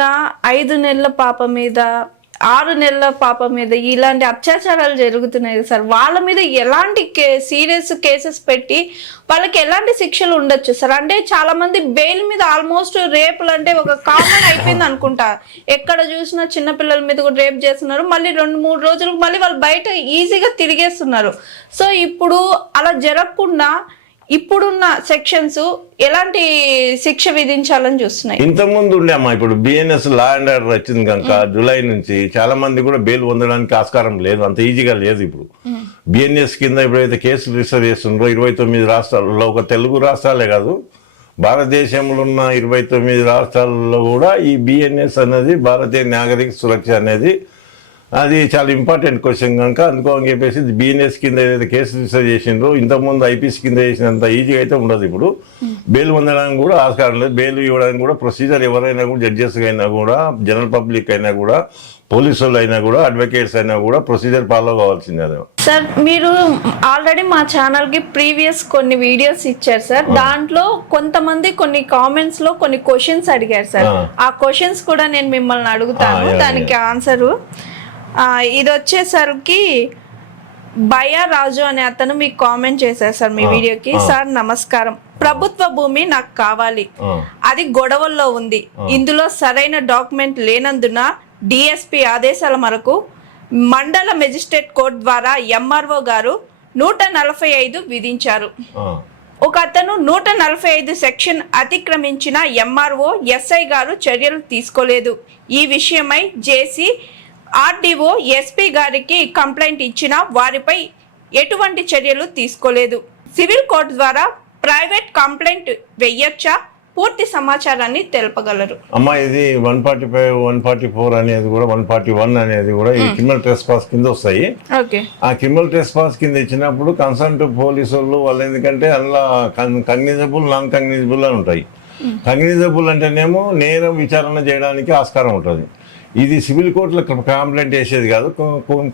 విధంగా ఐదు నెలల పాప మీద ఆరు నెలల పాప మీద ఇలాంటి అత్యాచారాలు జరుగుతున్నాయి సార్. వాళ్ళ మీద ఎలాంటి కే సీరియస్ కేసెస్ పెట్టి వాళ్ళకి ఎలాంటి శిక్షలు ఉండొచ్చు సార్? అంటే చాలా మంది బెయిల్ మీద ఆల్మోస్ట్ రేపులు అంటే ఒక కామన్ అయిపోయింది అనుకుంటా. ఎక్కడ చూసినా చిన్నపిల్లల మీద కూడా రేప్ చేస్తున్నారు. మళ్ళీ రెండు మూడు రోజులకు మళ్ళీ వాళ్ళు బయట ఈజీగా తిరిగేస్తున్నారు. సో ఇప్పుడు అలా జరగకుండా ఇప్పుడున్న సెక్షన్స్ ఎలాంటి శిక్ష విధించాలని చూస్తున్నాయి? ఇంత ముందు ఉండే అమ్మా ఇప్పుడు బిఎన్ఎస్ లా అండ్ ఆర్డర్ వచ్చింది కనుక జూలై నుంచి చాలా మంది కూడా బెయిల్ పొందడానికి ఆస్కారం లేదు అంత ఈజీగా లేదు ఇప్పుడు. బిఎన్ఎస్ కింద ఎప్పుడైతే కేసులు రిజిస్టర్ చేస్తుండ్రో ఇరవై తొమ్మిది రాష్ట్రాల్లో ఒక తెలుగు రాష్ట్రాలే కాదు భారతదేశంలో ఉన్న ఇరవై తొమ్మిది రాష్ట్రాల్లో కూడా ఈ బిఎన్ఎస్ అనేది భారతీయ నాగరిక సురక్ష అనేది అది చాలా ఇంపార్టెంట్ క్వశ్చన్ కనుక అందుకో అని చెప్పేసి బిఎన్ఎస్ కింద ఏదైతే కేసు రిజిస్టర్ చేసిండ్రో ఇంతకుముందు ఐపీసీ కింద చేసినంత ఈజీగా అయితే ఉండదు ఇప్పుడు. బెయిల్ పొందడానికి కూడా ఆస్కారం లేదు. బెయిల్ ఇవ్వడానికి కూడా ప్రొసీజర్ ఎవరైనా కూడా జడ్జెస్ అయినా కూడా జనరల్ పబ్లిక్ అయినా కూడా పోలీసు అయినా కూడా అడ్వకేట్స్ అయినా కూడా ప్రొసీజర్ ఫాలో కావాల్సిందే సార్ మీరు ఆల్రెడీ మా ఛానల్కి ప్రీవియస్ కొన్ని వీడియోస్ ఇచ్చారు సార్ దాంట్లో కొంతమంది కొన్ని కామెంట్స్లో కొన్ని క్వశ్చన్స్ అడిగారు సార్ ఆ. ఆ క్వశ్చన్స్ కూడా నేను మిమ్మల్ని అడుగుతాను. యా, దానికి ఆన్సరు ఇది వచ్చేసరికి భయ రాజు అనే అతను మీకు కామెంట్ చేశారు సార్ మీ వీడియోకి. సార్ నమస్కారం. ప్రభుత్వ భూమి నాకు కావాలి. అది గొడవల్లో ఉంది. ఇందులో సరైన డాక్యుమెంట్ లేనందున డిఎస్పి ఆదేశాల మేరకు మండల మెజిస్ట్రేట్ కోర్టు ద్వారా ఎంఆర్ఓ గారు నూట నలభై ఐదు విధించారు. ఒక అతను నూట నలభై ఐదు సెక్షన్ అతిక్రమించిన ఎంఆర్ఓ ఎస్ఐ గారు చర్యలు తీసుకోలేదు. ఈ విషయమై జేసీ ఆర్డీఓ ఎస్పీ గారికి కంప్లైంట్ ఇచ్చినా వారిపై ఎటువంటి చర్యలు తీసుకోలేదు. సివిల్ కోర్టు ద్వారా ప్రైవేట్ కంప్లైంట్ వెయ్యొచ్చా? పూర్తి సమాచారాన్ని తెలపగలరు. అమ్మా ఇది one forty five one forty four అనేది కూడా వన్ ఫార్టీ వన్ అనేది కూడా ఈ క్రిమినల్ ట్రెస్ పాస్ కింద వస్తాయి. ఓకే. ఆ క్రిమినల్ ట్రెస్ పాస్ కింద ఇచ్చినప్పుడు కన్సర్న్ పోలీసు వాళ్ళు వాళ్ళు ఎందుకంటే అందులో కగ్నిజబుల్ నాన్ కగ్నిజబుల్ అని ఉంటాయి. కగ్నిజబుల్ అంటేనేమో నేరం విచారణ చేయడానికి ఆస్కారం ఉంటుంది. ఇది సివిల్ కోర్టులో కంప్లైంట్ వేసేది కాదు.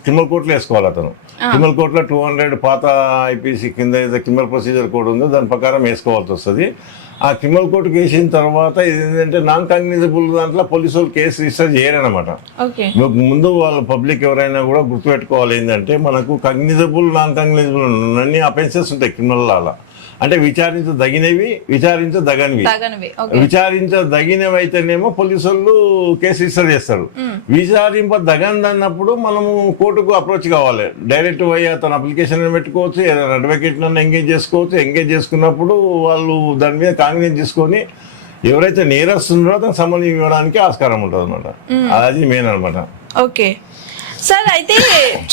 క్రిమినల్ కోర్టులో వేసుకోవాలి అతను. క్రిమినల్ కోర్టులో టూ హండ్రెడ్ పాత ఐపీసీ కింద క్రిమినల్ ప్రొసీజర్ కోడ్ ఉందో దాని ప్రకారం వేసుకోవాల్సి వస్తుంది. ఆ క్రిమినల్ కోర్టుకి వేసిన తర్వాత ఇది ఏంటంటే నాన్ కగ్నిజబుల్ దాంట్లో పోలీసు వాళ్ళు కేసు రిజిస్టర్ చేయరనమాట ముందు వాళ్ళ పబ్లిక్ ఎవరైనా కూడా గుర్తుపెట్టుకోవాలి ఏంటంటే మనకు కగ్నిజబుల్ నాన్ కగ్నిజబుల్ అన్ని అఫెన్సెస్ ఉంటాయి క్రిమినల్ లాలో. అంటే విచారించదగినవి విచారించదగనివి. విచారించదగినవి అయితేనేమో పోలీసు వాళ్ళు కేసు రిజిస్టర్ చేస్తారు. విచారింపదగంది అన్నప్పుడు మనము కోర్టుకు అప్రోచ్ కావాలి. డైరెక్ట్ పోయి అతను అప్లికేషన్ పెట్టుకోవచ్చు ఏదైనా అడ్వకేట్ నన్ను ఎంగేజ్ చేసుకోవచ్చు. ఎంగేజ్ చేసుకున్నప్పుడు వాళ్ళు దాని మీద కాంగ్రెస్ తీసుకొని ఎవరైతే నేరస్తున్నారో అతనికి సంబంధం ఇవ్వడానికి ఆస్కారం ఉంటుంది అనమాట అది మెయిన్ అనమాట ఓకే. సార్ అయితే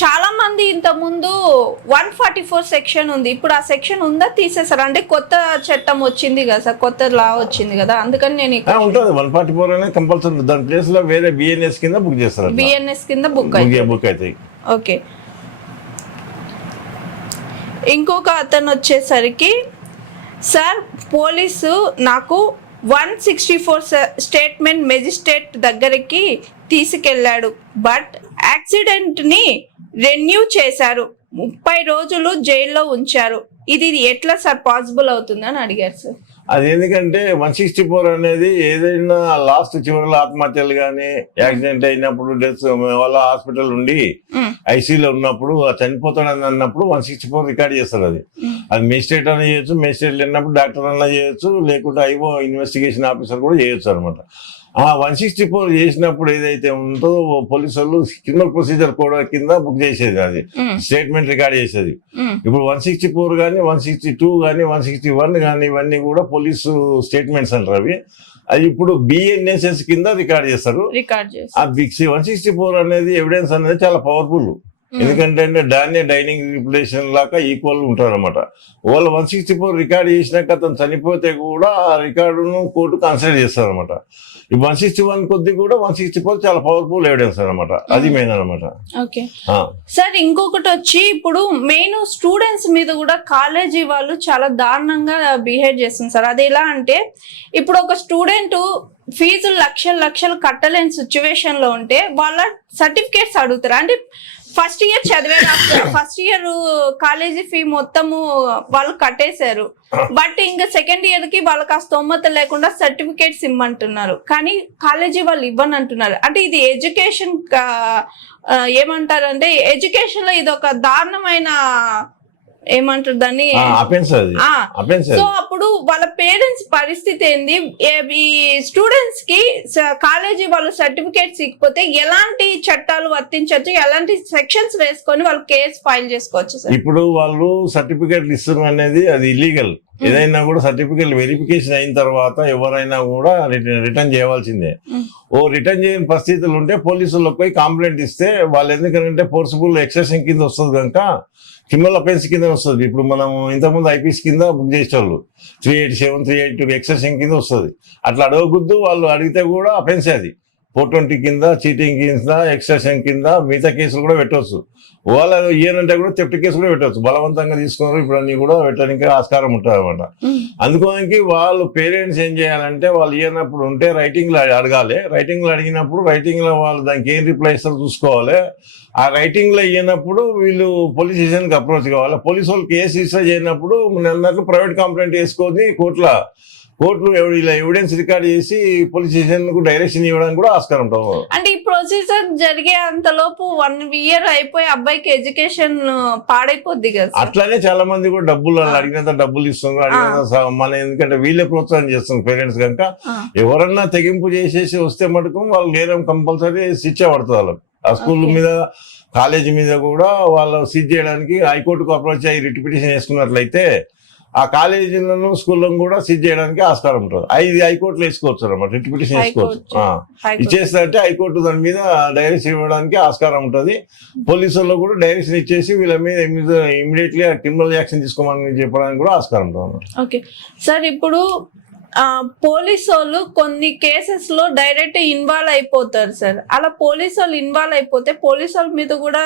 చాలా మంది ఇంత ముందు వన్ ఫార్టీ ఫోర్ సెక్షన్ ఉంది. ఇప్పుడు ఆ సెక్షన్ ఉందా తీసేసారు అంటే కొత్త చట్టం వచ్చింది కదా సార్ కొత్త లా వచ్చింది కదా అందుకని నేను ఉంటుంది. వన్ ఫార్టీ ఫోర్ అనేది కంపల్సరీ. దాని ప్లేస్లో వేరే బిఎన్ఎస్ కింద బుక్ చేస్తారు. బిఎన్ఎస్ కింద బుక్ బుక్ అవుతాయి ఓకే. ఇంకొక అతను వచ్చేసరికి సార్ పోలీసు నాకు one sixty four statement magistrate దగ్గరికి తీసుకెళ్ళాడు. బట్ యాక్సిడెంట్ని రెన్యూ చేశారు. ముప్పై రోజులు జైల్లో ఉంచారు. ఇది ఎట్లా సార్ పాసిబుల్ అవుతుందని అడిగారు సార్? అది ఎందుకంటే వన్ సిక్స్టీ ఫోర్ అనేది ఏదైనా లాస్ట్ చివరిలో ఆత్మహత్యలు కానీ యాక్సిడెంట్ అయినప్పుడు డెత్ వాళ్ళ హాస్పిటల్ ఉండి ఐసీలో ఉన్నప్పుడు చనిపోతాడని అన్నప్పుడు వన్ సిక్స్టీ ఫోర్ రికార్డ్ చేస్తారు అది. అది మేజిస్ట్రేట్ అన్న చేయొచ్చు మేజిస్ట్రేట్ లేనప్పుడు డాక్టర్ అన్న చేయొచ్చు లేకుంటే ఐఓ ఇన్వెస్టిగేషన్ ఆఫీసర్ కూడా చేయొచ్చు అనమాట ఆ వన్ సిక్స్టీ ఫోర్ చేసినప్పుడు ఏదైతే ఉందో పోలీసు వాళ్ళు క్రిమినల్ ప్రొసీజర్ కూడా కింద బుక్ చేసేది అది. స్టేట్మెంట్ రికార్డ్ చేసేది. ఇప్పుడు వన్ సిక్స్టీ ఫోర్ కానీ వన్ సిక్స్టీ టూ కానీ వన్ సిక్స్టీ వన్ కానీ ఇవన్నీ కూడా పోలీసు స్టేట్మెంట్స్ అంటారు అవి అది ఇప్పుడు బిఎన్ఎస్ఎస్ కింద రికార్డ్ చేస్తారు. ఆ వన్ సిక్స్టీ ఫోర్ అనేది ఎవిడెన్స్ అనేది చాలా పవర్ఫుల్ ఎందుకంటే అంటే దాన్ని డైనింగ్ రిప్యుటేషన్ లాగా ఈక్వల్ ఉంటారు అనమాట వాళ్ళు వన్ సిక్స్టీ ఫోర్ రికార్డ్ చేసినాక అతను చనిపోతే కూడా ఆ రికార్డును కోర్టు కన్సిడర్ చేస్తారు అనమాట ఈ వన్ సిక్స్టీ వన్ కొద్ది కూడా వన్ సిక్స్టీ ఫోర్ చాలా పవర్ఫుల్ ఎవిడెన్స్ అనమాట అది మెయిన్ అనమాట సార్ ఇంకొకటి వచ్చి ఇప్పుడు మెయిన్ స్టూడెంట్స్ మీద కూడా కాలేజీ వాళ్ళు చాలా దారుణంగా బిహేవ్ చేస్తుంది సార్ అది ఎలా అంటే ఇప్పుడు ఒక స్టూడెంట్ ఫీజులు లక్షలు లక్షలు కట్టలేని సిచ్యువేషన్లో ఉంటే వాళ్ళ సర్టిఫికేట్స్ అడుగుతారు? అంటే ఫస్ట్ ఇయర్ చదివారు ఫస్ట్ ఇయర్ కాలేజీ ఫీ మొత్తము వాళ్ళు కట్టేశారు. బట్ ఇంకా సెకండ్ ఇయర్కి వాళ్ళకి ఆ స్తోమత లేకుండా సర్టిఫికేట్స్ ఇమ్మంటున్నారు. కానీ కాలేజీ వాళ్ళు ఇవ్వని అంటున్నారు అంటే ఇది ఎడ్యుకేషన్ ఏమంటారు అంటే ఎడ్యుకేషన్లో ఇది ఒక దారుణమైన ఏమంటారు దాన్ని? సో అప్పుడు వాళ్ళ పేరెంట్స్ పరిస్థితి ఏంది? ఈ స్టూడెంట్స్కి కాలేజీ వాళ్ళు సర్టిఫికేట్స్ ఇకపోతే ఎలాంటి చట్టాలు వర్తించవచ్చు ఎలాంటి సెక్షన్స్ వేసుకొని వాళ్ళు కేసు ఫైల్ చేసుకోవచ్చు సార్ ఇప్పుడు వాళ్ళు సర్టిఫికేట్ ఇస్తున్నారు అనేది అది ఇల్లీగల్ ఏదైనా కూడా సర్టిఫికేట్ వెరిఫికేషన్ అయిన తర్వాత ఎవరైనా కూడా రిటర్న్ చేయవలసిందే. ఓ రిటర్న్ చేయని పరిస్థితులు ఉంటే పోలీసులకు పోయి కంప్లైంట్ ఇస్తే వాళ్ళు ఎందుకంటే ఫోర్సిబుల్ ఎక్సెషన్ కింద వస్తుంది కనుక క్రిమినల్ అఫెన్స్ కింద వస్తుంది. ఇప్పుడు మనం ఇంతకుముందు ఐపీఎస్ కింద బుక్ చేసేవాళ్ళు three eight seven three eight extortion కింద వస్తుంది. అట్లా అడగకూడదు వాళ్ళు అడిగితే కూడా అఫెన్స్ అది. ఫోర్ ట్వంటీ కింద చీటింగ్ కింద ఎక్స్ట్రాషన్ కింద మిగతా కేసులు కూడా పెట్టవచ్చు వాళ్ళు ఇయ్యనంటే కూడా థెఫ్ట్ కేసు కూడా పెట్టవచ్చు బలవంతంగా తీసుకున్నారు ఇప్పుడు అన్ని కూడా పెట్టడానికి ఆస్కారం ఉంటుంది అనమాట అందుకోనికి వాళ్ళు పేరెంట్స్ ఏం చేయాలంటే వాళ్ళు ఇయ్యనప్పుడు ఉంటే రైటింగ్లో అడగాలి. రైటింగ్లో అడిగినప్పుడు రైటింగ్లో వాళ్ళు దానికి ఏం రిప్లై ఇస్తారో చూసుకోవాలి. ఆ రైటింగ్లో ఇయ్యనప్పుడు వీళ్ళు పోలీస్ స్టేషన్కి అప్రోచ్ కావాలి. పోలీసు వాళ్ళు కేసు రిజిస్టర్ చేయనప్పుడు అన్నట్లు ప్రైవేట్ కంప్లైంట్ వేసుకొని కోర్టులో కోర్టులు ఎవ- ఇలా ఎవిడెన్స్ రికార్డ్ చేసి పోలీస్ స్టేషన్కు డైరెక్షన్ ఇవ్వడానికి కూడా ఆస్కారం ఉంటుంది అంటే ఈ ప్రొసీజర్ జరిగే అంతలోపు వన్ ఇయర్ అయిపోయి అబ్బాయికి ఎడ్యుకేషన్ పాడైపోద్ది కదా అట్లానే చాలా మంది కూడా డబ్బులు వాళ్ళు అడిగినంత డబ్బులు ఇస్తున్నారు అడిగినంత మన ఎందుకంటే వీళ్ళే ప్రోత్సాహం చేస్తున్నారు పేరెంట్స్ కనుక. ఎవరన్నా తెగింపు చేసేసి వస్తే మటుకు వాళ్ళు నేరం కంపల్సరీ శిక్ష పడుతుంది వాళ్ళకి. ఆ స్కూల్. మీద కాలేజీ మీద కూడా వాళ్ళు సీజ్ చేయడానికి హైకోర్టుకు అప్రోచ్ అయ్యి రిట్ పిటిషన్ వేసుకున్నట్లయితే ఆ కాలేజీలను స్కూళ్ళను కూడా సీజ్ చేయడానికి ఆస్కారం ఉంటుంది ఇది హైకోర్టులో వేసుకోవచ్చు అనమాట రిట్ పిటిషన్ వేసుకోవచ్చు. ఆ. హైకోర్టు. దాని మీద డైరెక్షన్ ఇవ్వడానికి ఆస్కారం ఉంటుంది పోలీసు వాళ్ళు కూడా డైరెక్షన్ ఇచ్చేసి వీళ్ళ మీద ఇమీడియట్లీ క్రిమినల్ యాక్షన్ తీసుకోమని చెప్పడానికి కూడా ఆస్కారం ఉంటుంది ఓకే సార్ ఇప్పుడు పోలీస్ వాళ్ళు కొన్ని కేసెస్లో డైరెక్ట్ ఇన్వాల్వ్ అయిపోతారు సార్. అలా పోలీస్ వాళ్ళు ఇన్వాల్వ్ అయిపోతే పోలీస్ వాళ్ళ మీద కూడా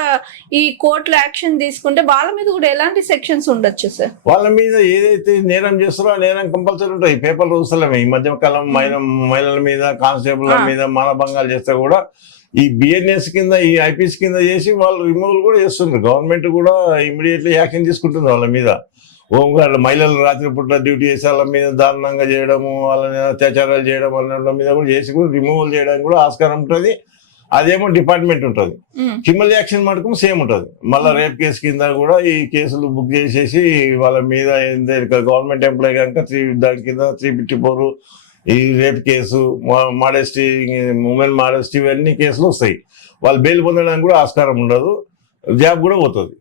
ఈ కోర్టులో యాక్షన్ తీసుకుంటే వాళ్ళ మీద కూడా ఎలాంటి సెక్షన్స్ ఉండొచ్చు సార్? వాళ్ళ మీద ఏదైతే నేరం చేస్తారో ఆ నేరం కంపల్సరీ ఉంటుంది. పేపర్ చూస్తలేము ఈ మధ్య కాలం మహిళ మహిళల మీద కానిస్టేబుల్. మీద మానభంగాలు చేస్తే కూడా ఈ బిఎన్ఎస్ కింద ఈ ఐపీఎస్ కింద చేసి వాళ్ళు రిమూవల్ కూడా చేస్తున్నారు గవర్నమెంట్ కూడా ఇమీడియట్లీ యాక్షన్ తీసుకుంటుంది వాళ్ళ మీద. హోంగార్డ్ మహిళలు రాత్రి పూట డ్యూటీ చేసి వాళ్ళ మీద దారుణంగా చేయడము వాళ్ళని అత్యాచారాలు చేయడం వాళ్ళ మీద కూడా చేసి కూడా రిమూవల్ చేయడానికి కూడా ఆస్కారం ఉంటుంది. అదేమో డిపార్ట్మెంట్ ఉంటుంది. క్రిమినల్ యాక్షన్ మటుకు సేమ్ ఉంటుంది. మళ్ళీ రేప్ కేసు కింద కూడా ఈ కేసులు బుక్ చేసేసి వాళ్ళ మీద గవర్నమెంట్ ఎంప్లాయ్ కనుక త్రీ దాని కింద త్రీ ఫిఫ్టీ ఫోర్ ఈ rape case modesty women modesty ఇవన్నీ కేసులు వస్తాయి. వాళ్ళు బెయిల్ పొందడానికి కూడా ఆస్కారం ఉండదు. జాబ్ కూడా పోతుంది.